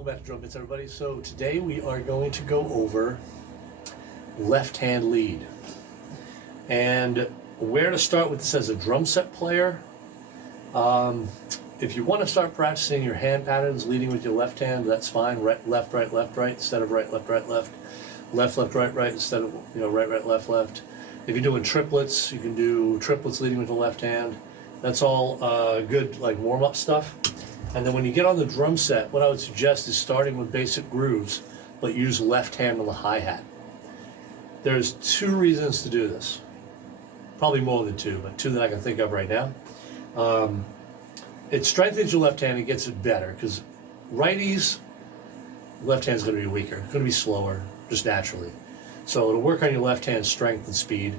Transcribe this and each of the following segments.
Welcome back to Drumbits, everybody. So today we are going to go over left hand lead and where to start with this as a drum set player. If you want to start practicing your hand patterns leading with your left hand, that's fine. Right, left, right instead of right, left, left, left, right instead of right, left. If you're doing triplets, you can do triplets leading with the left hand. That's all good, like warm-up stuff. And then when you get on the drum set, what I would suggest is starting with basic grooves, but use left hand on the hi-hat. There's two reasons to do this. Probably more than two, but two that I can think of right now. It strengthens your left hand and gets it better, because righties, left hand's going to be weaker. It's going to be slower, just naturally. So it'll work on your left hand strength and speed.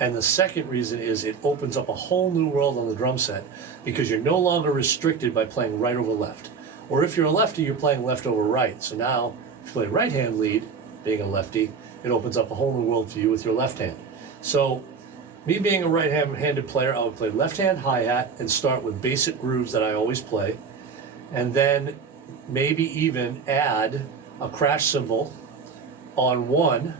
And the second reason is it opens up a whole new world on the drum set, because you're no longer restricted by playing right over left. Or if you're a lefty, you're playing left over right. So now, if you play right hand lead, being a lefty, it opens up a whole new world for you with your left hand. So me being a right-handed player, I would play left hand hi-hat and start with basic grooves that I always play, and then maybe even add a crash cymbal on one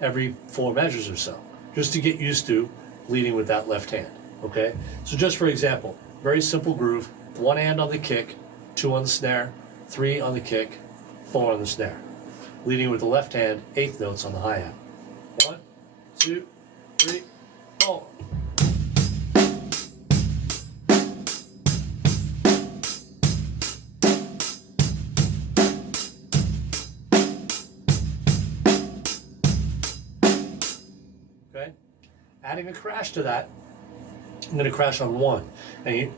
every 4 measures or so, just to get used to leading with that left hand, okay? So just for example, very simple groove, 1 hand on the kick, 2 on the snare, 3 on the kick, 4 on the snare. Leading with the left hand, 8th notes on the hi-hat. 1, 2, 3, 4. Okay? Adding a crash to that, I'm going to crash on 1. And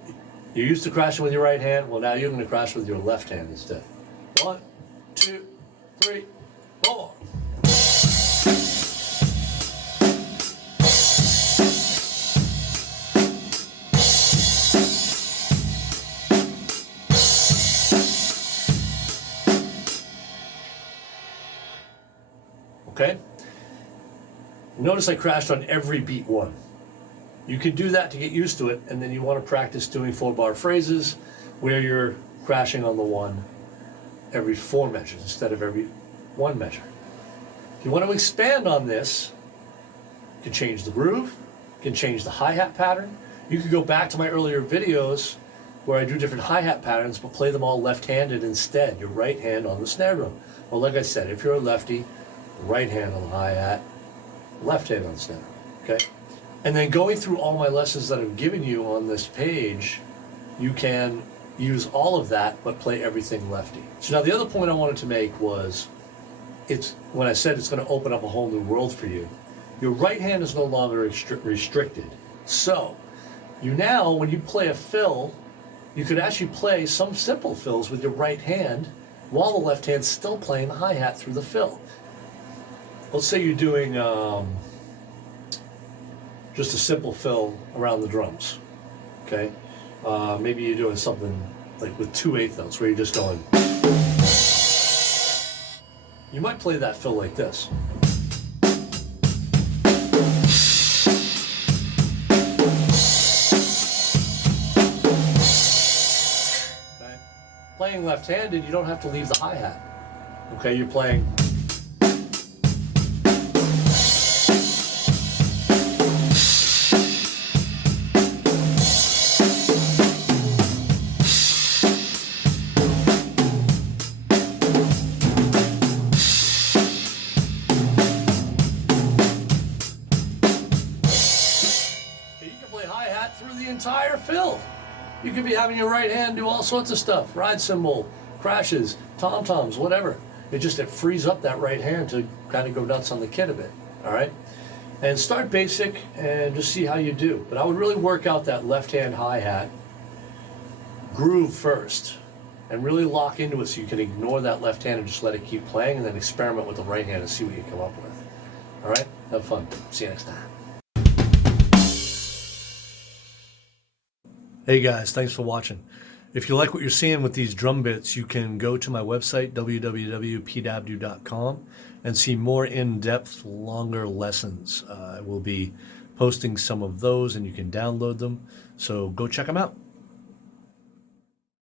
you're used to crashing with your right hand, well now you're going to crash with your left hand instead. 1, 2, 3, 4. Okay? Notice I crashed on every beat 1. You can do that to get used to it, and then you want to practice doing 4-bar phrases where you're crashing on the 1 every 4 measures instead of every 1 measure. If you want to expand on this, you can change the groove, you can change the hi-hat pattern. You could go back to my earlier videos where I do different hi-hat patterns, but play them all left-handed instead, your right hand on the snare drum. Well, like I said, if you're a lefty, right hand on the hi-hat, left hand on the snare, okay? And then going through all my lessons that I've given you on this page, you can use all of that, but play everything lefty. So now the other point I wanted to make was, when I said it's going to open up a whole new world for you, your right hand is no longer restricted. So you now, when you play a fill, you could actually play some simple fills with your right hand while the left hand's still playing the hi-hat through the fill. Let's say you're doing just a simple fill around the drums, okay? Maybe you're doing something like with 2 8th notes where you're just going. You might play that fill like this. Okay? Playing left-handed, you don't have to leave the hi-hat. Okay, you're playing. Hi-hat through the entire fill. You could be having your right hand do all sorts of stuff, ride cymbal, crashes, tom-toms, whatever. It frees up that right hand to kind of go nuts on the kit a bit, all right? And start basic and just see how you do. But I would really work out that left hand hi-hat groove first and really lock into it so you can ignore that left hand and just let it keep playing, and then experiment with the right hand and see what you come up with. All right? Have fun. See you next time. Hey guys, thanks for watching. If you like what you're seeing with these drum bits, you can go to my website, www.peteabdou.com, and see more in-depth, longer lessons. I will be posting some of those and you can download them, so go check them out.